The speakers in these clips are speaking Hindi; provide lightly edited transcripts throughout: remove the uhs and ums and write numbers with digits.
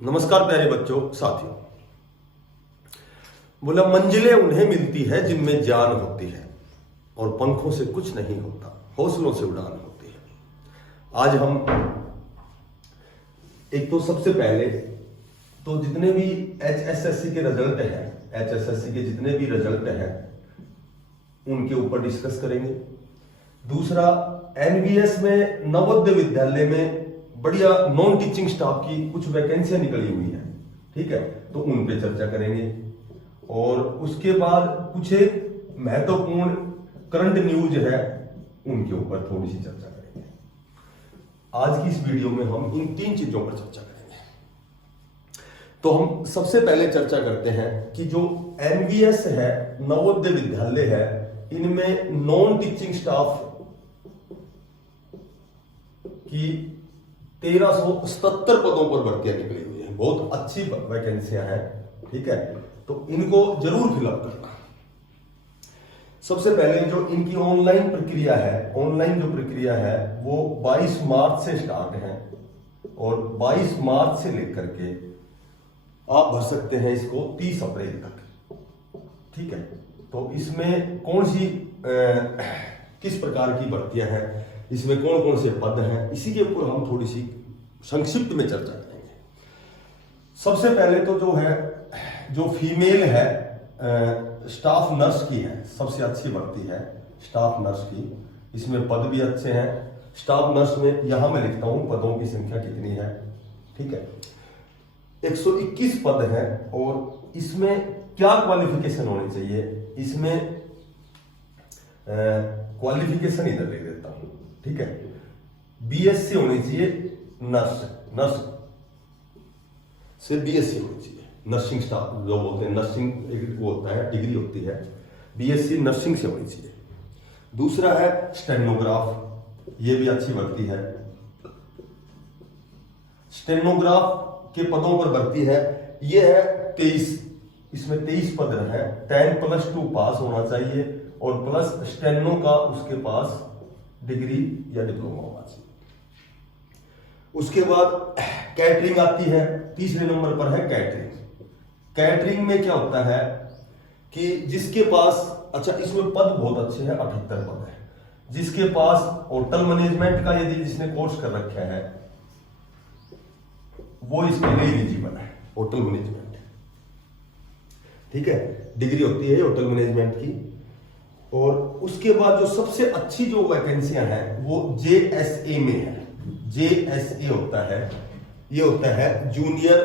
नमस्कार प्यारे बच्चों साथियों। बोला मंजिलें उन्हें मिलती है जिनमें जान होती है और पंखों से कुछ नहीं होता, हौसलों से उड़ान होती है। आज हम एक तो सबसे पहले तो जितने भी HSSC के रिजल्ट हैं, HSSC के जितने भी रिजल्ट हैं उनके ऊपर डिस्कस करेंगे। दूसरा, NVS में नवोदय विद्यालय में बढ़िया नॉन टीचिंग स्टाफ की कुछ वैकेंसियां निकली हुई हैं, ठीक है, तो उन पे चर्चा करेंगे। और उसके बाद कुछ एक महत्वपूर्ण करंट न्यूज है उनके ऊपर थोड़ी सी चर्चा करेंगे। आज की इस वीडियो में हम इन तीन चीजों पर चर्चा करेंगे। तो हम सबसे पहले चर्चा करते हैं कि जो NVS है, नवोदय विद्यालय है, इनमें नॉन टीचिंग स्टाफ की 1377 पदों पर भर्तियां निकली हुई है। बहुत अच्छी वैकेंसियां हैं, ठीक है, तो इनको जरूर फिलअप करना। सबसे पहले जो इनकी ऑनलाइन प्रक्रिया है, ऑनलाइन जो प्रक्रिया है वो 22 मार्च से स्टार्ट है और 22 मार्च से लेकर के आप भर सकते हैं इसको 30 अप्रैल तक, ठीक है। तो इसमें कौन सी किस प्रकार की भर्तियां हैं, इसमें कौन कौन से पद हैं, इसी के ऊपर हम थोड़ी सी संक्षिप्त में चर्चा करेंगे। सबसे पहले तो जो है, जो फीमेल है स्टाफ नर्स की है, सबसे अच्छी भर्ती है स्टाफ नर्स की। इसमें पद भी अच्छे हैं। स्टाफ नर्स में यहां मैं लिखता हूं पदों की संख्या कितनी है, ठीक है, 121 पद हैं। और इसमें क्या क्वालिफिकेशन होनी चाहिए, इसमें क्वालिफिकेशन इधर लिख देता हूं, ठीक है। BSc होनी चाहिए, नर्स से BSc होनी चाहिए। नर्सिंग स्टाफ जो बोलते हैं, नर्सिंग एक वो होता है, डिग्री होती है, BSc नर्सिंग से होनी चाहिए। दूसरा है स्टेनोग्राफ, ये भी अच्छी भर्ती है। स्टेनोग्राफ के पदों पर भर्ती है, ये है 23, इसमें 23 पद है। 10+2 पास होना चाहिए और प्लस स्टेनो का उसके पास डिग्री या डिप्लोमा होना चाहिए। उसके बाद कैटरिंग आती है, तीसरे नंबर पर है कैटरिंग। कैटरिंग में क्या होता है कि जिसके पास, अच्छा इसमें पद बहुत अच्छे हैं, 78 पद है। जिसके पास होटल मैनेजमेंट का यदि जिसने कोर्स कर रखा है वो इसके लिए एलिजिबल है, होटल मैनेजमेंट, ठीक है, डिग्री होती है होटल मैनेजमेंट की। और उसके बाद जो सबसे अच्छी जो वैकेंसियां हैं वो JSA में है। JSA होता है, ये होता है जूनियर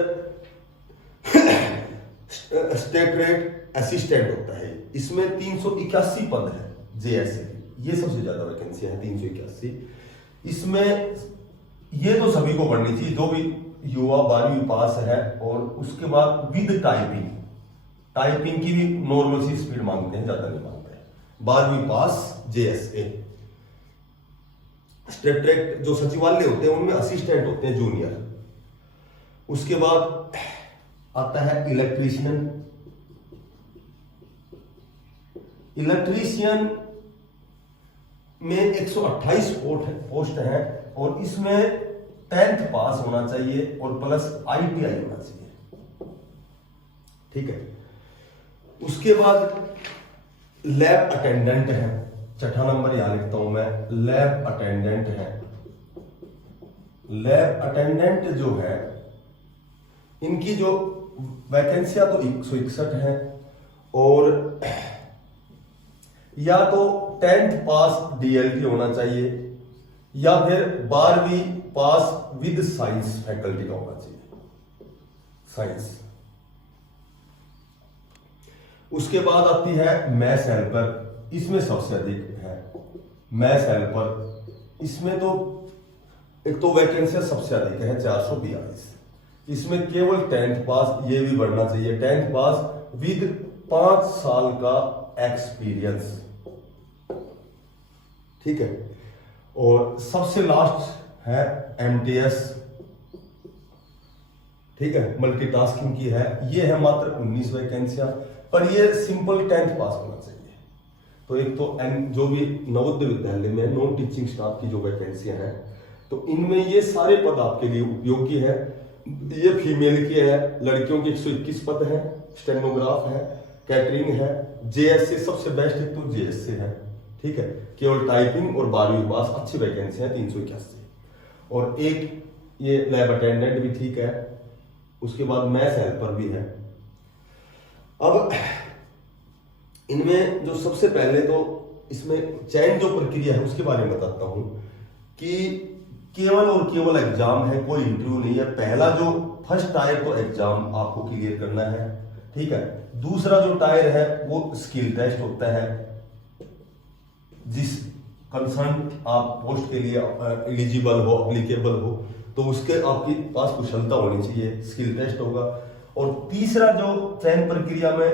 स्टेट असिस्टेंट होता है। इसमें 381 पद है JSA, ये सबसे ज्यादा वैकेंसियां है 381। इसमें ये तो सभी को पढ़नी चाहिए जो भी युवा 12वीं पास है। और उसके बाद विद टाइपिंग, टाइपिंग की भी नॉर्मल सी स्पीड मांगते हैं, ज्यादा नहीं मांगते। 12वीं पास JSA। स्टेट जो सचिवालय होते हैं उनमें असिस्टेंट होते हैं जूनियर। उसके बाद आता है इलेक्ट्रीशियन। इलेक्ट्रीशियन में 128 पोस्ट है और इसमें 10th पास होना चाहिए और प्लस ITI होना चाहिए, ठीक है। उसके बाद लैब अटेंडेंट है, छठा नंबर यहां लिखता हूं मैं, लैब अटेंडेंट है। लैब अटेंडेंट जो है इनकी जो वैकेंसियां तो 161 है और या तो 10th पास DLT होना चाहिए या फिर 12वीं पास विद साइंस फैकल्टी का होना चाहिए, साइंस। उसके बाद आती है मैथ्स हेल्पर, इसमें सबसे अधिक है मैथ्स हेल्पर। इसमें तो एक तो वैकेंसी सबसे अधिक है 442। इसमें केवल 10th पास, ये भी बढ़ना चाहिए, 10th पास विद 5 साल का एक्सपीरियंस, ठीक है। और सबसे लास्ट है MTS, ठीक है, मल्टीटास्किंग की है। ये है मात्र 19 वैकेंसियां, पर ये सिंपल 10th पास होना चाहिए। तो एक तो जो भी नवोदय विद्यालय में नॉन टीचिंग स्टाफ की जो वैकेंसियां हैं, तो इनमें ये सारे पद आपके लिए उपयोगी है। ये फीमेल की है, लड़कियों के 121 पद हैं, स्टेनोग्राफ है, कैटरिंग है, जेएससी सबसे बेस्ट है तो जेएससी है, ठीक है। केवल टाइपिंग और 12वीं पास अच्छी वैकेंसी है 381, और एक ये लैब अटेंडेंट भी ठीक है। उसके बाद मैथ हेल्पर भी है। अब इनमें जो सबसे पहले तो इसमें चयन जो प्रक्रिया है उसके बारे में बताता हूं कि केवल और केवल एग्जाम है, कोई इंटरव्यू नहीं है। पहला जो फर्स्ट टायर तो एग्जाम आपको क्लियर करना है, ठीक है। दूसरा जो टायर है वो स्किल टेस्ट होता है, जिस कंसर्न आप पोस्ट के लिए एलिजिबल हो, एप्लीकेबल हो, तो उसके आपके पास कुशलता होनी चाहिए, स्किल टेस्ट होगा। और तीसरा जो चयन प्रक्रिया में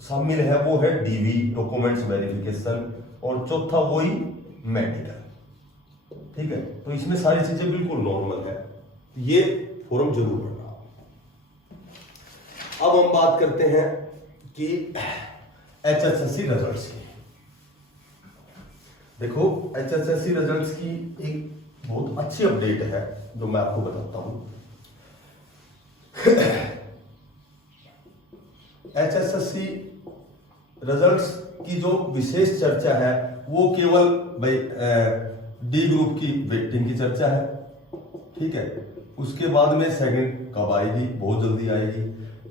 शामिल है वो है डीवी, डॉक्यूमेंट्स वेरिफिकेशन, और चौथा वही मेडिकल, ठीक है। तो इसमें सारी चीजें बिल्कुल नॉर्मल है, ये फॉर्म जरूर भरना। अब हम बात करते हैं कि एचएसएससी रिजल्ट्स की। देखो एचएसएससी रिजल्ट्स की एक बहुत अच्छी अपडेट है जो मैं आपको बताता हूं। एचएसएससी रिजल्ट्स की जो विशेष चर्चा है वो केवल भाई डी ग्रुप की वेटिंग की चर्चा है, ठीक है। उसके बाद में सेकंड कब आएगी, बहुत जल्दी आएगी।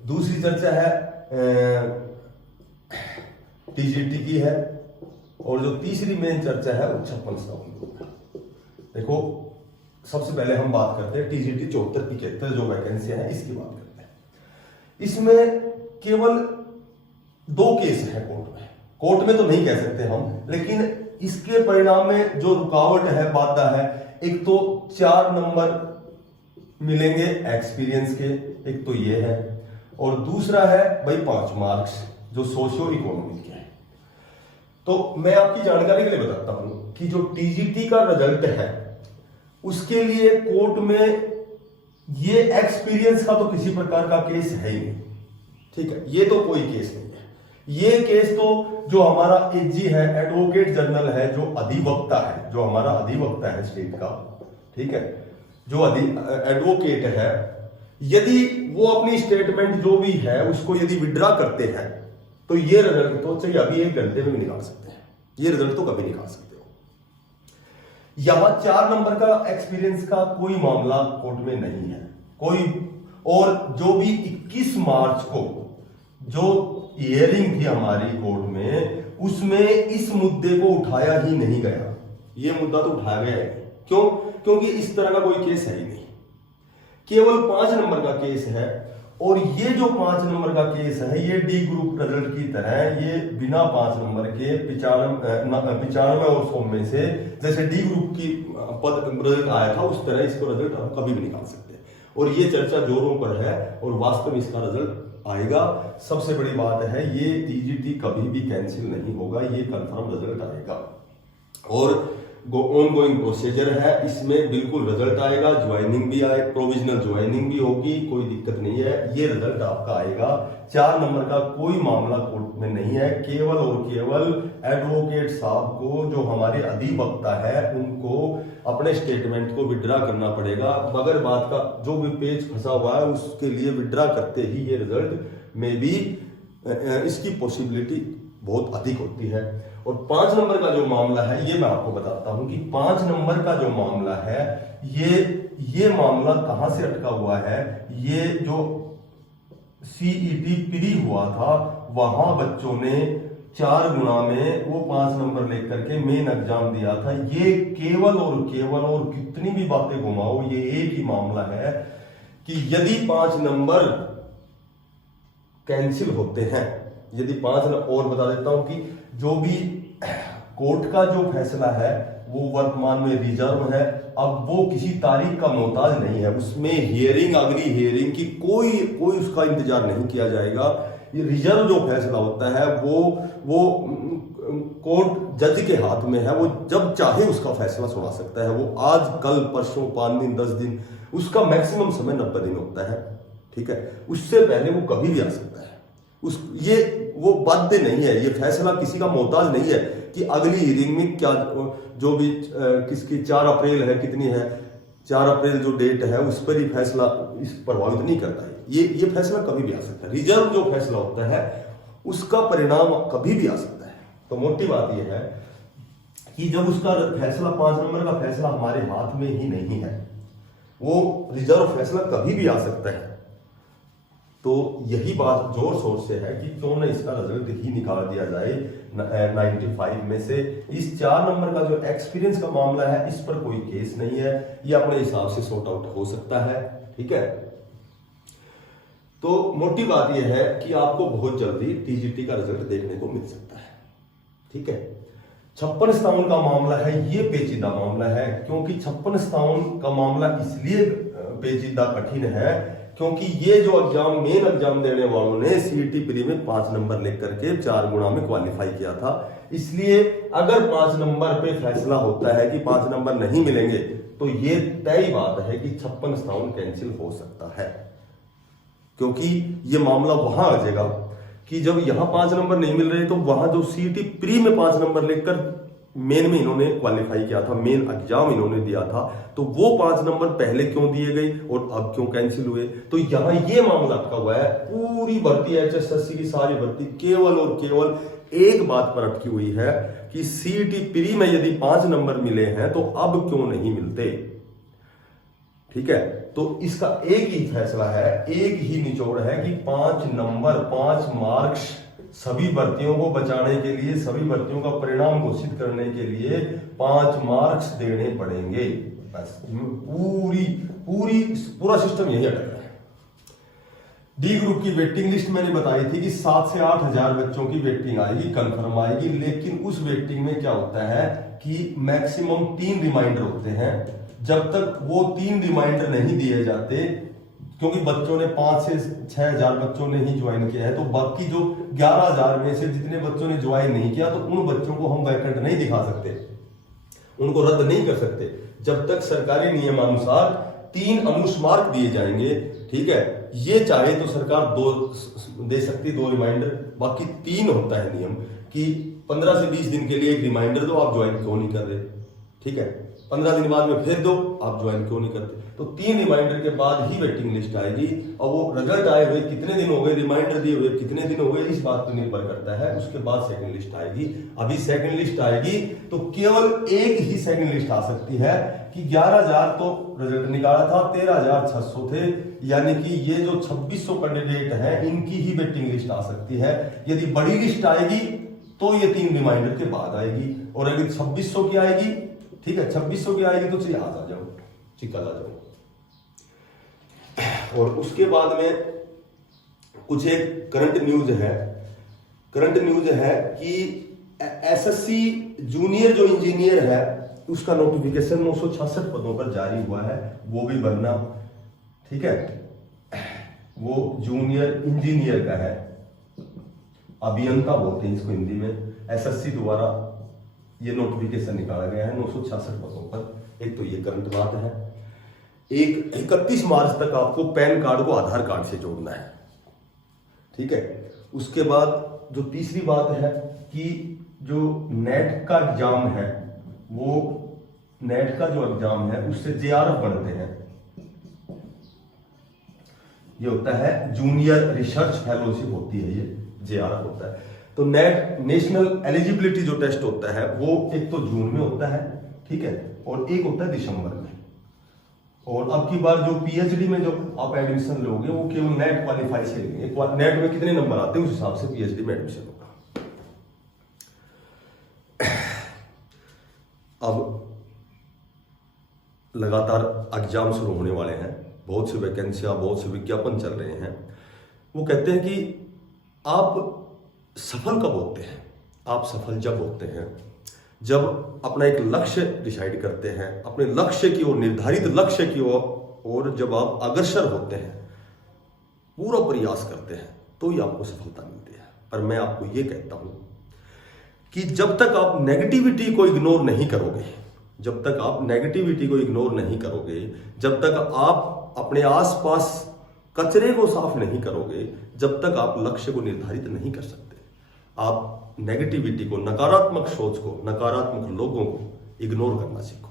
दूसरी चर्चा है टीजीटी की है, और जो तीसरी मेन चर्चा है वो 56 देखो सबसे पहले हम बात करते हैं टीजीटी 74-71 जो वैकेंसी है इसकी बात करते हैं। इसमें केवल 2 केस है कोर्ट में तो नहीं कह सकते हम, लेकिन इसके परिणाम में जो रुकावट है, बाधा है, एक तो 4 नंबर मिलेंगे एक्सपीरियंस के, एक तो ये है, और दूसरा है भाई 5 मार्क्स जो सोशियो इकोनॉमिक के हैं। तो मैं आपकी जानकारी के लिए बताता हूं कि जो टीजीटी का रिजल्ट है उसके लिए कोर्ट में ये एक्सपीरियंस का तो किसी प्रकार का केस है ही नहीं, ठीक है। ये तो कोई केस नहीं है। ये केस तो जो हमारा एजी है, एडवोकेट जनरल है, जो अधिवक्ता है, जो हमारा अधिवक्ता है स्टेट का, ठीक है, जो एडवोकेट है, यदि वो अपनी स्टेटमेंट जो भी है उसको यदि विड्रॉ करते हैं तो ये रिजल्ट तो चाहिए अभी 1 घंटे में भी निकाल सकते हैं, ये रिजल्ट तो कभी निकाल सकते हो। यहां 4 नंबर का एक्सपीरियंस का कोई मामला कोर्ट में नहीं है कोई। और जो भी 21 मार्च को जो हियरिंग थी हमारी कोर्ट में, उसमें इस मुद्दे को उठाया ही नहीं गया। ये मुद्दा तो उठाया गया है, क्यों? क्योंकि इस तरह का कोई केस है ही नहीं, केवल 5 नंबर का केस है। और ये जो 5 नंबर का केस है ये डी ग्रुप रिजल्ट की तरह ये बिना 5 नंबर के 95 और 100 में से, जैसे डी ग्रुप की पद रिजल्ट आया था उस तरह इसको रिजल्ट हम कभी भी निकाल सकते हैं। और ये चर्चा जोरों पर है और वास्तव में इसका रिजल्ट आएगा। सबसे बड़ी बात है ये टीजीटी कभी भी कैंसिल नहीं होगा, ये कंफर्म रिजल्ट आएगा और ऑनगोइंग प्रोसीजर है, इसमें बिल्कुल रिजल्ट आएगा। ज्वाइनिंग भी आए, प्रोविजनल ज्वाइनिंग भी होगी, कोई दिक्कत नहीं है। ये रिजल्ट आपका आएगा। 4 नंबर का कोई मामला कोर्ट में नहीं है, केवल और केवल एडवोकेट साहब को, जो हमारे अधिवक्ता है, उनको अपने स्टेटमेंट को विड्रॉ करना पड़ेगा। बगैर बात का जो भी पेज फंसा हुआ है उसके लिए विड्रॉ करते ही ये रिजल्ट में भी इसकी पॉसिबिलिटी बहुत अधिक होती है। और 5 नंबर का जो मामला है ये मैं आपको बताता हूं कि 5 नंबर का जो मामला है ये मामला कहां से अटका हुआ है। ये जो सीईटी प्री हुआ था वहां बच्चों ने 4 गुना में वो 5 नंबर लेकर के मेन एग्जाम दिया था। ये केवल और कितनी भी बातें घुमाओ, ये एक ही मामला है कि यदि 5 नंबर कैंसिल होते हैं, यदि 5 नंबर, और बता देता हूं कि जो भी कोर्ट का जो फैसला है वो वर्तमान में रिजर्व है। अब वो किसी तारीख का मोहताज नहीं है, उसमें हियरिंग, अगली हियरिंग की कोई उसका इंतजार नहीं किया जाएगा। ये रिजर्व जो फैसला होता है वो कोर्ट जज के हाथ में है, वो जब चाहे उसका फैसला सुना सकता है। वो आज, कल, परसों, 5 दिन, 10 दिन, उसका मैक्सिमम समय 90 दिन होता है, ठीक है। उससे पहले वो कभी भी आ सकता है। वो बाध्य नहीं है, ये फैसला किसी का मोहताज नहीं है कि अगली हियरिंग में क्या, जो भी किसकी 4 अप्रैल है, कितनी है, 4 अप्रैल जो डेट है उस पर ही फैसला इस प्रभावित नहीं करता है। ये फैसला कभी भी आ सकता है। रिजर्व जो फैसला होता है उसका परिणाम कभी भी आ सकता है। तो मोटी बात यह है कि जब उसका फैसला 5 नंबर का फैसला हमारे हाथ में ही नहीं है, वो रिजर्व फैसला कभी भी आ सकता है। तो यही बात जोर शोर से है कि क्यों ना इसका रिजल्ट ही निकाल दिया जाए 95 में से। इस 4 नंबर का जो एक्सपीरियंस का मामला है इस पर कोई केस नहीं है, ये अपने हिसाब से सॉर्ट आउट हो सकता है। ठीक है, तो मोटी बात यह है कि आपको बहुत जल्दी टीजीटी का रिजल्ट देखने को मिल सकता है। ठीक है, 56 का मामला है, ये पेचीदा मामला है, क्योंकि 56 का मामला इसलिए पेचीदा कठिन है क्योंकि ये जो एग्जाम मेन एग्जाम देने वालों ने सीईटी प्री में 5 नंबर लेकर के 4 गुना में क्वालिफाई किया था। इसलिए अगर 5 नंबर पे फैसला होता है कि 5 नंबर नहीं मिलेंगे तो ये तय बात है कि 56 कैंसिल हो सकता है, क्योंकि ये मामला वहां आ जाएगा कि जब यहां 5 नंबर नहीं मिल रहे तो वहां जो सीईटी प्री में 5 नंबर लेकर मेन में इन्होंने क्वालिफाई किया था, मेन एग्जाम इन्होंने दिया था, तो वो 5 नंबर पहले क्यों दिए गए और अब क्यों कैंसिल हुए। तो यहां ये मामला अटका हुआ है। पूरी भर्ती एचएसएससी की सारी भर्ती केवल और केवल एक बात पर अटकी हुई है कि सीईटी प्री में यदि 5 नंबर मिले हैं तो अब क्यों नहीं मिलते। ठीक है, तो इसका एक ही फैसला है, एक ही निचोड़ है कि 5 नंबर 5 मार्क्स सभी भर्तियों को बचाने के लिए, सभी भर्तियों का परिणाम घोषित करने के लिए 5 मार्क्स देने पड़ेंगे। बस पूरा सिस्टम यही अटक रहा है। डी ग्रुप की वेटिंग लिस्ट मैंने बताई थी कि 7 से 8 हजार बच्चों की वेटिंग आएगी, कंफर्म आएगी, लेकिन उस वेटिंग में क्या होता है कि मैक्सिमम 3 रिमाइंडर होते हैं। जब तक वो 3 रिमाइंडर नहीं दिए जाते, क्योंकि बच्चों ने 5 से 6 हजार बच्चों ने ही ज्वाइन किया है, तो बाकी जो 11,000 में से जितने बच्चों ने ज्वाइन नहीं किया तो उन बच्चों को हम वैकेंट नहीं दिखा सकते, उनको रद्द नहीं कर सकते जब तक सरकारी नियमानुसार 3 अनुस्मारक दिए जाएंगे। ठीक है, ये चाहे तो सरकार 2 दे सकती, 2 रिमाइंडर, बाकी 3 होता है नियम कि 15 से 20 दिन के लिए एक रिमाइंडर दो, आप ज्वाइन क्यों नहीं कर रहे। ठीक है, 15 दिन बाद में फिर दो, आप ज्वाइन क्यों नहीं करते। तो 3 रिमाइंडर के बाद ही वेटिंग लिस्ट आएगी, और वो रिजल्ट आए हुए कितने दिन हो गए, रिमाइंडर दिए हुए कितने दिन हो गए, इस बात पर निर्भर करता है। उसके बाद सेकंड लिस्ट आएगी। अभी सेकंड लिस्ट आएगी तो केवल एक ही सेकंड लिस्ट आ सकती है कि 11,000 तो रिजल्ट निकाला था, 13,600 थे, यानी कि ये जो 2600 कैंडिडेट हैं इनकी ही वेटिंग लिस्ट आ सकती है। यदि बड़ी लिस्ट आएगी तो ये 3 रिमाइंडर के बाद आएगी, और अगर 2600 की आएगी, ठीक है, 2600 की आएगी तो चलिए आज आ जाओ, चिक्का आ जाओ। और उसके बाद में कुछ एक करंट न्यूज है। करंट न्यूज है कि एसएससी जूनियर जो इंजीनियर है उसका नोटिफिकेशन 966 पदों पर जारी हुआ है, वो भी भरना। ठीक है, वो जूनियर इंजीनियर का है, अभियंता बोलते हैं इसको हिंदी में। एसएससी द्वारा ये नोटिफिकेशन निकाला गया है 966 पदों पर। एक तो ये करंट बात है। एक 31 मार्च तक आपको पैन कार्ड को आधार कार्ड से जोड़ना है। ठीक है, उसके बाद जो तीसरी बात है कि जो नेट का एग्जाम है, वो नेट का जो एग्जाम है उससे जेआरएफ बनते हैं। ये होता है जूनियर रिसर्च फेलोशिप होती है, ये जेआरएफ होता है। तो नेट नेशनल एलिजिबिलिटी जो टेस्ट होता है वो एक तो जून में होता है, ठीक है, और एक होता है दिसंबर में। और अब की बार जो पीएचडी में जो आप एडमिशन लोगे वो केवल नेट क्वालिफाई से लेंगे। नेट में कितने नंबर आते हैं उस हिसाब से पीएचडी में एडमिशन होगा। अब लगातार एग्जाम शुरू होने वाले हैं, बहुत सी वैकेंसियां, बहुत से विज्ञापन चल रहे हैं। वो कहते हैं कि आप सफल कब होते हैं? आप सफल जब होते हैं जब अपना एक लक्ष्य डिसाइड करते हैं, अपने लक्ष्य की ओर, निर्धारित लक्ष्य की ओर जब आप अग्रसर होते हैं, पूरा प्रयास करते हैं, तो ही आपको सफलता मिलती है। पर मैं आपको ये कहता हूं कि जब तक आप नेगेटिविटी को इग्नोर नहीं करोगे, जब तक आप नेगेटिविटी को इग्नोर नहीं करोगे, जब तक आप अपने आसपास कचरे को साफ नहीं करोगे, जब तक आप लक्ष्य को निर्धारित नहीं कर सकते। आप नेगेटिविटी को, नकारात्मक सोच को, नकारात्मक लोगों को इग्नोर करना सीखो।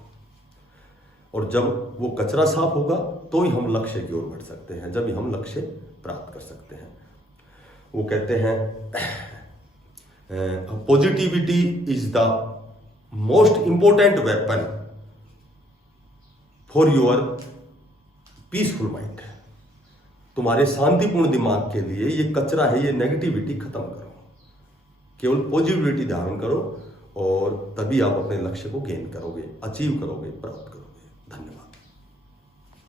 और जब वो कचरा साफ होगा तो ही हम लक्ष्य की ओर बढ़ सकते हैं, जब ही हम लक्ष्य प्राप्त कर सकते हैं। वो कहते हैं positivity is the most important weapon for your peaceful mind. तुम्हारे शांतिपूर्ण दिमाग के लिए ये कचरा है, ये नेगेटिविटी खत्म करो, केवल पॉजिटिविटी धारण करो और तभी आप अपने लक्ष्य को गेन करोगे, अचीव करोगे, प्राप्त करोगे। धन्यवाद।